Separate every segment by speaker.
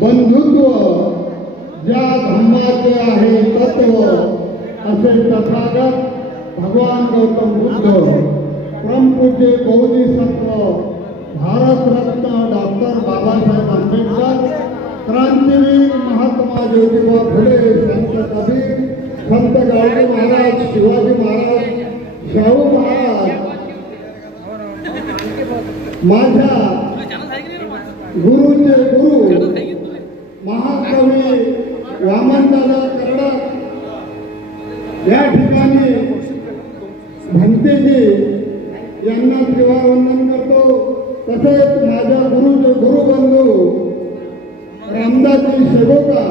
Speaker 1: बंधुत्व ज्या धर्माचे आहे तत्व असे तथागत भगवान गौतम बुद्ध परमपूज्य बोधिसत्व भारतरत्न डॉक्टर बाबासाहेब आंबेडकर क्रांतीवीर महात्मा ज्योतिबा फुले संत कबीर संत गाडगे महाराज शिवाजी महाराज शाहू महाराज. माझ्या गुरुचे गुरु महाकवी वामनदादा कर्डक. या ठिकाणी भंतेजी यांना सेवावंदन करतो. तसेच माझ्या गुरु गुरुबंधू रामदासजी शेगोका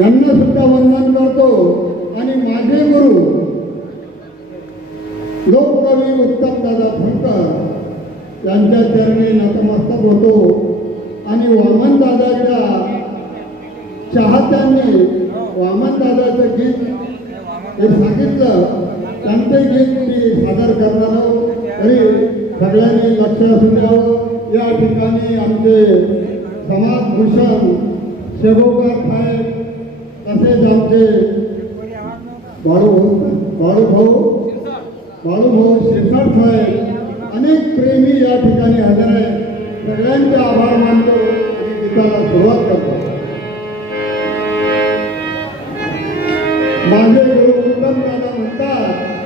Speaker 1: यांना सुद्धा वंदन करतो. आणि माझे गुरु लोककवी उत्तम दादा फडकर यांच्या चरणी नतमस्तक होतो. आणि वामन दादाच्या चाहत्यांनी वामन दादाचं गीत हे सांगितलं त्यांचे गीत मी सादर करणार आहोत. तरी सगळ्यांनी लक्ष असू द्यावं. या ठिकाणी आमचे समाजभूषण शेगोकर साहेब तसेच आमचे बाळू बाळू भाऊ बाळूभाऊ शिरसाट साहेब अनेक प्रेमी या ठिकाणी हजर आहेत. सगळ्यांचे आभार मानतो आणि गीताला सुरुवात करतो माझे गुरु उत्तम दादा म्हणतात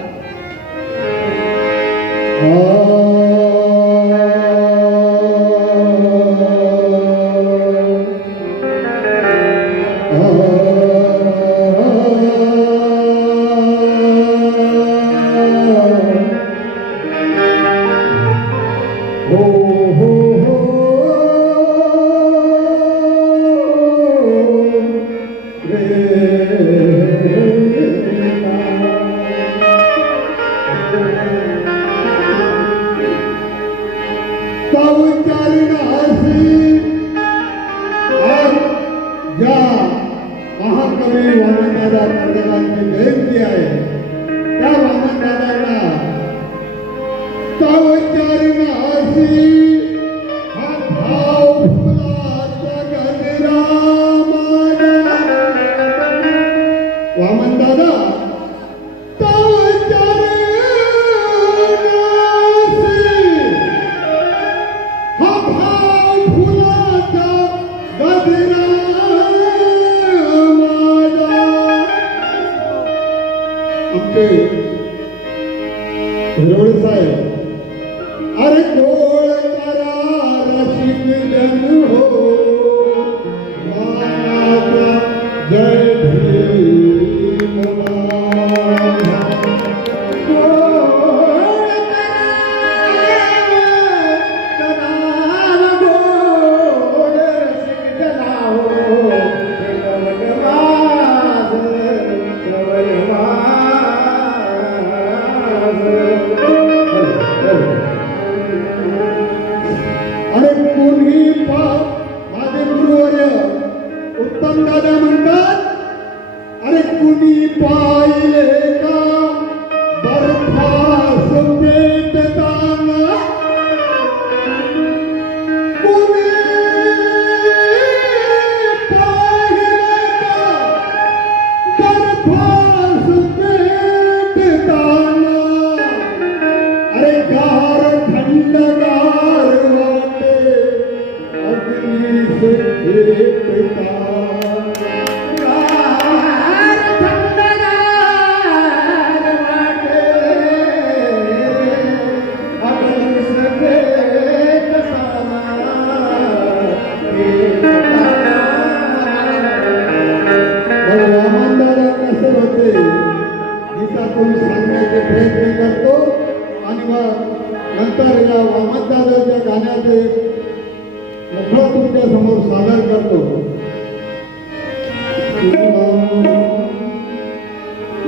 Speaker 1: ज्या महाकवी वामनदादा कर्जकांची जयंती आहे. त्या वामनदादांना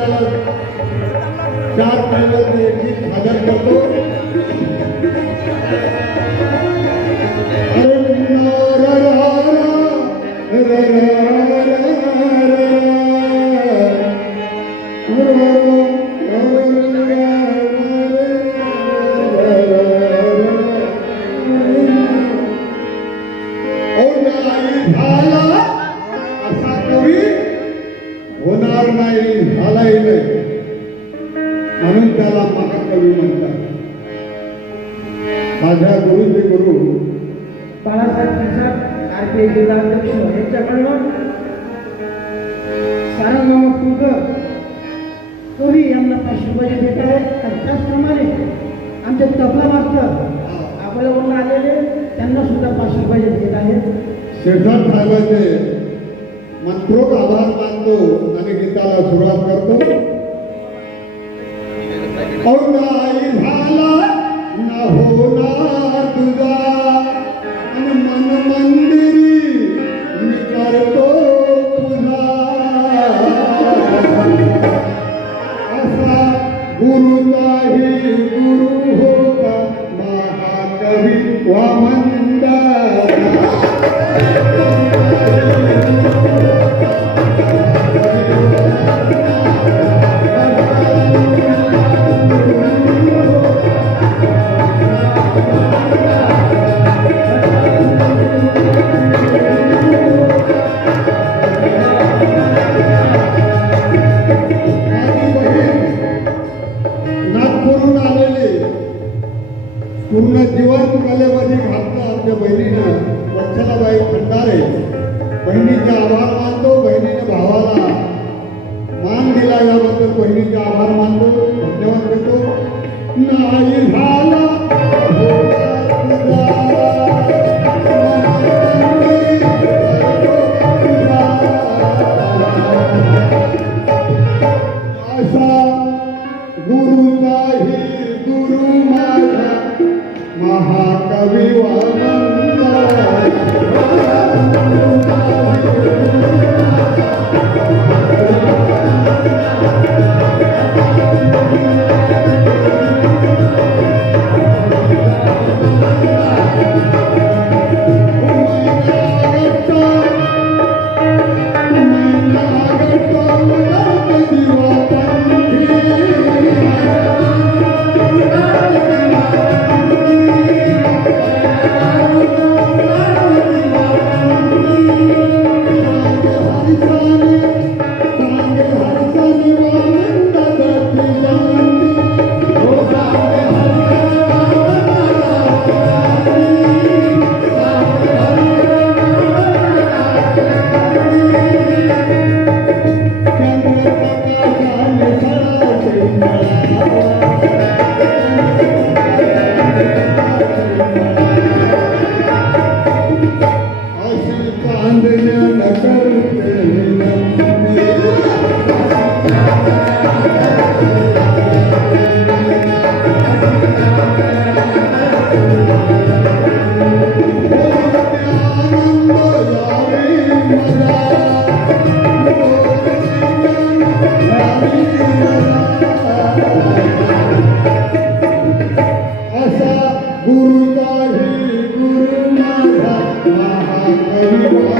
Speaker 1: आपल्याला चार महिन्यात हजर करतो.
Speaker 2: आपले जिल्हाध्यक्ष यांच्याकडनं कुलकर यांना शुभेच्छा देत आणि त्याचप्रमाणे आमचे तबला मास्तर आपल्यावरून आलेले त्यांना सुद्धा देत आहेत.
Speaker 1: साहेबांचे आभार मानतो आणि गीताला सुरुवात करतो. झाला ना होणार तुझा गुरु का ही गुरु महाकवि